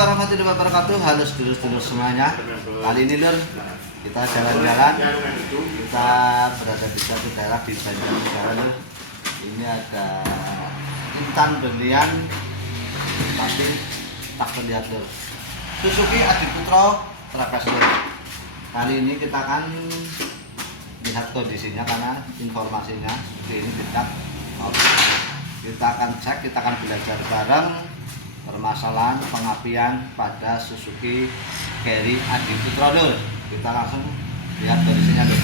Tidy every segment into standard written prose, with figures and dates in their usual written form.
warahmatullahi wabarakatuh. Halo sedulur-sedulur semuanya. Kali ini lur, kita jalan-jalan. Kita berada di satu daerah di Banjarnegara lur. Ini ada intan berlian, tapi tak terlihat lur. Suzuki Adiputro Tragas lur. Kali ini kita akan lihat kondisinya karena informasinya ini tidak. Kita akan cek, kita akan belajar bareng permasalahan pengapian pada Suzuki Carry Adiputro lur. Kita langsung lihat kondisinya lur.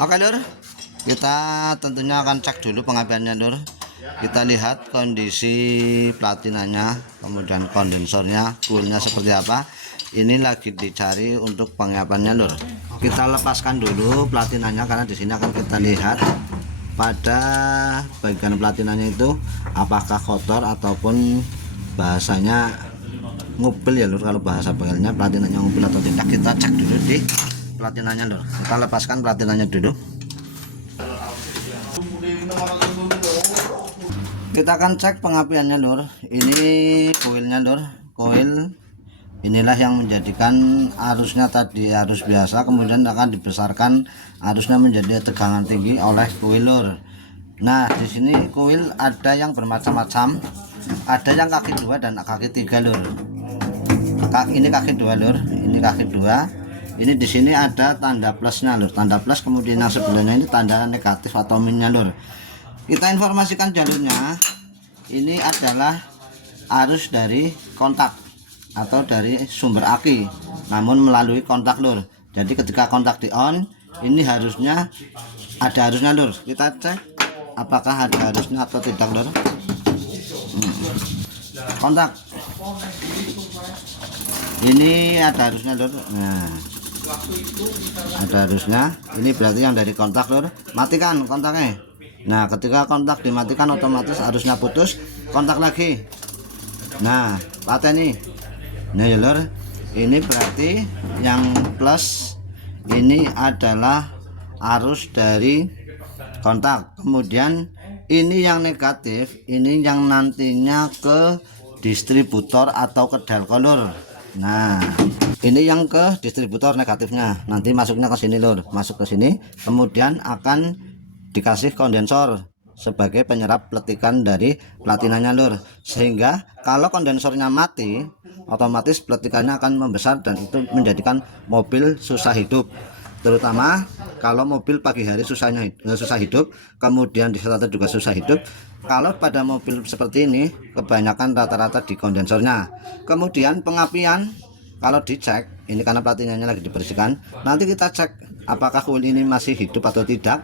Oke lur, kita tentunya akan cek dulu pengapiannya lur. Kita lihat kondisi platinanya, kemudian kondensornya, coolnya seperti apa. Ini lagi dicari untuk pengapiannya lur. Kita lepaskan dulu platinanya karena di sini akan kita lihat pada bagian platinanya itu apakah kotor ataupun bahasanya ngupil ya lur. Kalau bahasa bengkelnya platinanya ngupil atau tidak, kita cek dulu di platinanya lur. Kita lepaskan platinanya dulu. Kita akan cek pengapiannya lur. Ini koilnya lur. Koil inilah yang menjadikan arusnya tadi arus biasa, kemudian akan dibesarkan arusnya menjadi tegangan tinggi oleh koil lur. Nah, di sini koil ada yang bermacam-macam. Ada yang kaki 2 dan kaki 3 lur. Ini kaki 2 lur. Ini kaki 2. Ini di sini ada tanda plusnya lur. Tanda plus, kemudian yang sebelahnya ini tanda negatif atau minusnya lur. Kita informasikan jalurnya. Ini adalah arus dari kontak atau dari sumber aki, namun melalui kontak lur. Jadi ketika kontak di on, ini harusnya ada arusnya lur. Kita cek apakah ada arusnya atau tidak lur. Kontak. Ini ada arusnya lur. Nah, ada arusnya. Ini berarti yang dari kontak lur. Matikan kontaknya. Nah, ketika kontak dimatikan otomatis arusnya putus, kontak lagi. Nah, paten nih. Nah ya lur, ini berarti yang plus ini adalah arus dari kontak. Kemudian ini yang negatif, ini yang nantinya ke distributor atau ke delco lur. Nah, ini yang ke distributor negatifnya. Nanti masuknya ke sini lur, masuk ke sini, kemudian akan dikasih kondensor sebagai penyerap pletikan dari platinanya lur, sehingga kalau kondensornya mati otomatis pletikannya akan membesar dan itu menjadikan mobil susah hidup. Terutama kalau mobil pagi hari susah hidup, kemudian di starter juga susah hidup. Kalau pada mobil seperti ini kebanyakan rata-rata di kondensornya. Kemudian pengapian kalau dicek ini karena platinanya lagi dibersihkan, nanti kita cek apakah coil ini masih hidup atau tidak,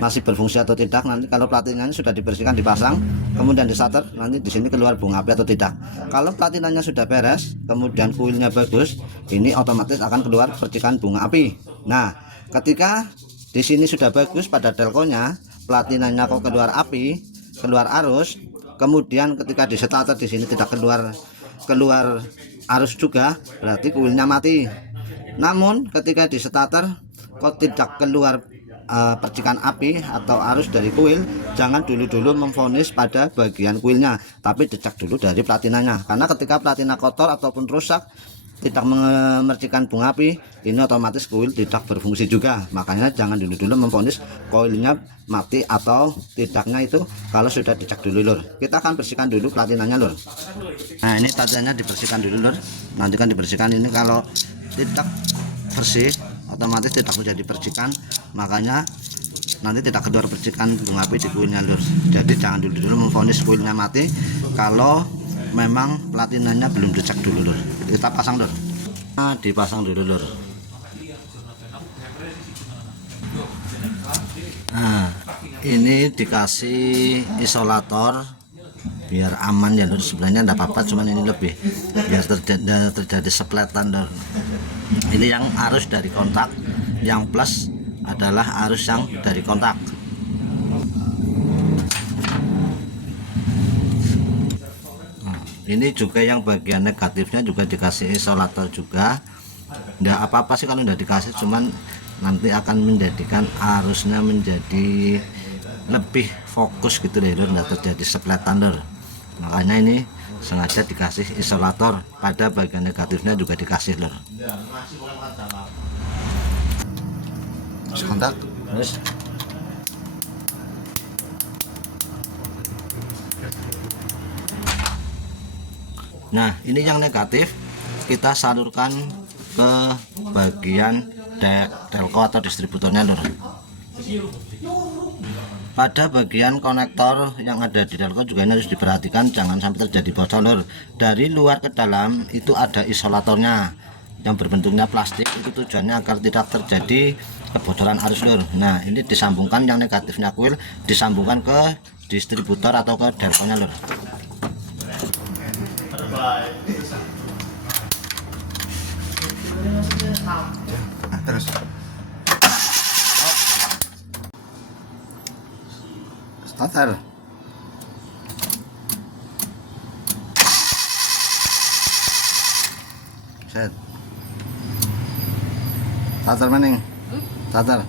masih berfungsi atau tidak. Nanti kalau platinanya sudah dibersihkan, dipasang, kemudian di starter, nanti di sini keluar bunga api atau tidak. Kalau platinanya sudah beres, kemudian coilnya bagus, ini otomatis akan keluar percikan bunga api. Nah, ketika di sini sudah bagus pada delconya, platinanya kok keluar api, keluar arus, kemudian ketika di starter di sini tidak keluar arus juga, berarti coilnya mati. Namun ketika di starter kok tidak keluar percikan api atau arus dari kuil, jangan dulu memvonis pada bagian kuilnya, tapi dicek dulu dari platinanya. Karena ketika platina kotor ataupun rusak, tidak memercikan bunga api, ini otomatis kuil tidak berfungsi juga. Makanya jangan dulu memvonis koilnya mati atau tidaknya itu kalau sudah dicek dulu lur. Kita akan bersihkan dulu platinanya lur. Nah, ini platinanya dibersihkan dulu lur. Nanti kan dibersihkan, ini kalau tidak bersih otomatis tidak menjadi percikan, makanya nanti tidak keluar percikan bunga api di kuilnya lur. Jadi jangan dulu memvonis kuilnya mati kalau memang platinanya belum dicek dulu lur. Kita pasang lur. Nah, dipasang dulu lur. Nah, ini dikasih isolator biar aman ya lur. Sebenarnya enggak apa-apa, cuman ini lebih biar terjadi sepletan lur. Ini yang arus dari kontak, yang plus adalah arus yang dari kontak. Ini juga yang bagian negatifnya juga dikasih isolator juga. Nggak apa-apa sih kalau udah dikasih, cuman nanti akan menjadikan arusnya menjadi lebih fokus gitu deh lur, nggak terjadi sepletan lur. Makanya ini sengaja dikasih isolator, pada bagian negatifnya juga dikasih lur. Kontak terus. Nah ini yang negatif kita salurkan ke bagian telco atau distributornya lur. Pada bagian konektor yang ada di telco juga ini harus diperhatikan, jangan sampai terjadi bocor lur. Dari luar ke dalam itu ada isolatornya yang berbentuknya plastik, itu tujuannya agar tidak terjadi kebocoran arus lur. Nah ini disambungkan yang negatifnya kuil, disambungkan ke distributor atau ke telco-nya lur. Terus starter set starter maning starter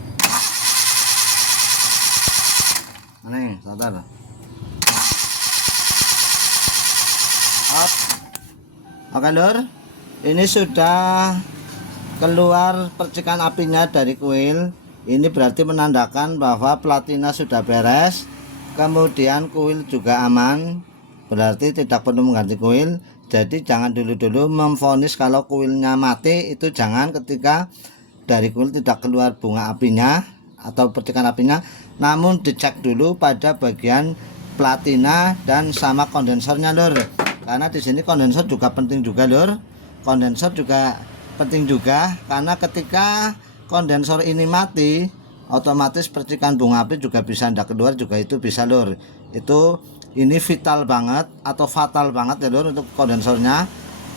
maning starter up. Oke lur, ini sudah keluar percikan apinya dari kuil. Ini berarti menandakan bahwa platina sudah beres, kemudian kuil juga aman, berarti tidak perlu mengganti kuil. Jadi jangan dulu-dulu memvonis kalau kuilnya mati, itu jangan ketika dari kuil tidak keluar bunga apinya atau percikan apinya, namun dicek dulu pada bagian platina dan sama kondensornya lur. Karena di sini kondensor juga penting juga lur. Kondensor juga penting juga karena ketika kondensor ini mati, otomatis percikan bunga api juga bisa ndak keluar, juga itu bisa lur. Itu ini vital banget atau fatal banget ya lur untuk kondensornya.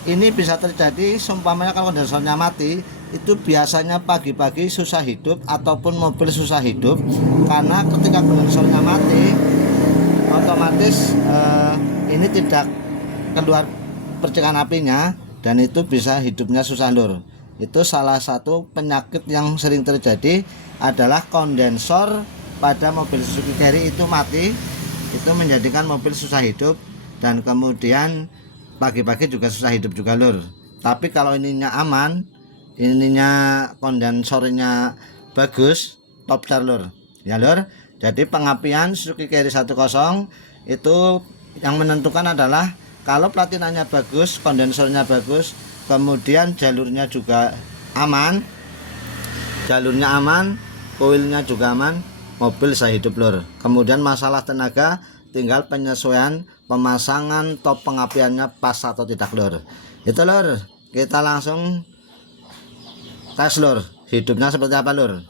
Ini bisa terjadi seumpamanya kalau kondensornya mati, itu biasanya pagi-pagi susah hidup ataupun mobil susah hidup, karena ketika kondensornya mati otomatis ini tidak keluar percikan apinya dan itu bisa hidupnya susah lur. Itu salah satu penyakit yang sering terjadi adalah kondensor pada mobil Suzuki Carry itu mati, itu menjadikan mobil susah hidup dan kemudian pagi-pagi juga susah hidup juga lur. Tapi kalau ininya aman, ininya kondensornya bagus, top star lur ya lur. Jadi pengapian Suzuki Carry 10 itu yang menentukan adalah kalau platinanya bagus, kondensornya bagus, kemudian jalurnya juga aman, koilnya juga aman, mobil saya hidup lur. Kemudian masalah tenaga tinggal penyesuaian pemasangan top pengapiannya pas atau tidak lur. Itu lur, kita langsung tes lur, hidupnya seperti apa lur.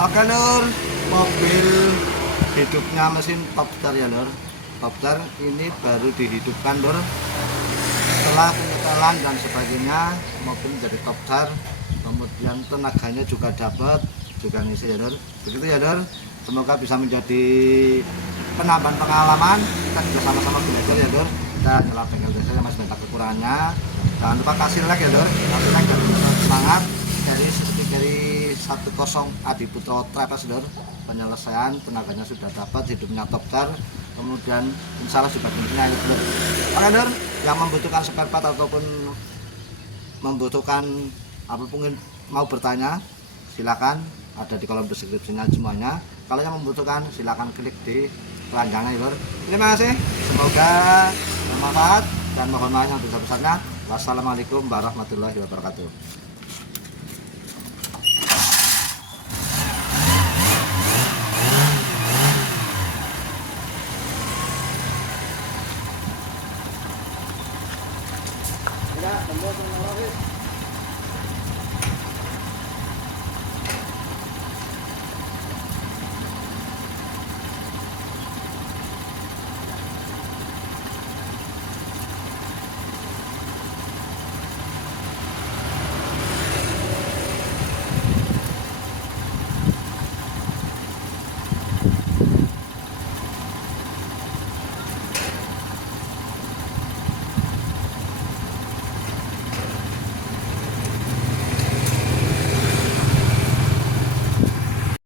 Oke lur, mobil hidupnya mesin top star ya lur. Top star ini baru dihidupkan lur. Setelah penyetelan dan sebagainya, mobil jadi top star. Kemudian tenaganya juga dapat, juga ngisi ya lur. Begitu ya lur. Semoga bisa menjadi penambahan pengalaman. Kita juga sama-sama belajar ya lur. Kita adalah bengkel desa yang masih banyak kekurangannya. Jangan lupa kasih like ya lur. Kasih like dan semangat dari Suzuki Carry 10 Adiputro Trapas lur. Penyelesaian tenaganya sudah dapat, hidupnya top star, kemudian insya Allah juga bensinnya lur. Oke lur, yang membutuhkan spare part ataupun membutuhkan apapun mau bertanya, silakan ada di kolom deskripsinya semuanya. Kalau yang membutuhkan silakan klik di keranjangnya lur. Terima kasih, semoga bermanfaat dan mohon maaf yang besar-besarnya. Wassalamualaikum warahmatullahi wabarakatuh. Ya, tembok